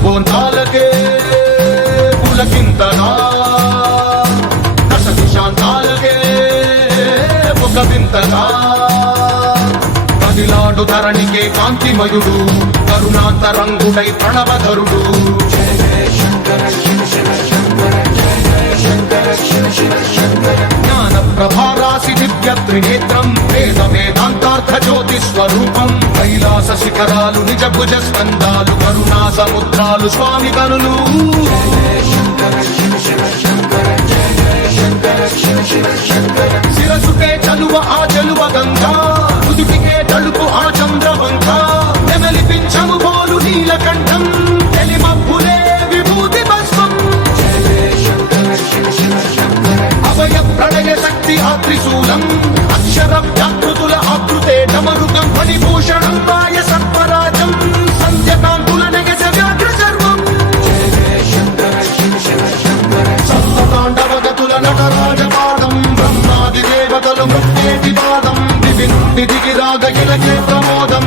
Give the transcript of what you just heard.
ప్రణవోంతాలకే పులకింతగా దశ దిశాంతాలకే ఒక వింతగా కదిలాడు ధరణికే కాంతిమయుడు కరుణాంతరంగుడై ప్రణవధరుడు జ్ఞాన ప్రభారాసి దివ్య త్రినేత్రం వేద శిఖరాలు నిజ భుజ స్కందాలు కరుణా సముద్రాలు స్వామి కనులు. శిరసుకే చలువ ఆ చలువ గంగా ముదుటికే తలుపు ఆ చంద్రవంక నెమలిపించము పోలు నీలకంఠం. తెలిమబ్బులే విభూతి భస్మం. అభయ ప్రళయ శక్తి ఆ త్రిశూలం. అక్షర వ్యాకృతుల ఆకృతే డమరుకం ఫణిభూషణం బ్రహ్మాది దేవతలు దిగి ప్రమోదం దిగి రాగ ప్రమోదం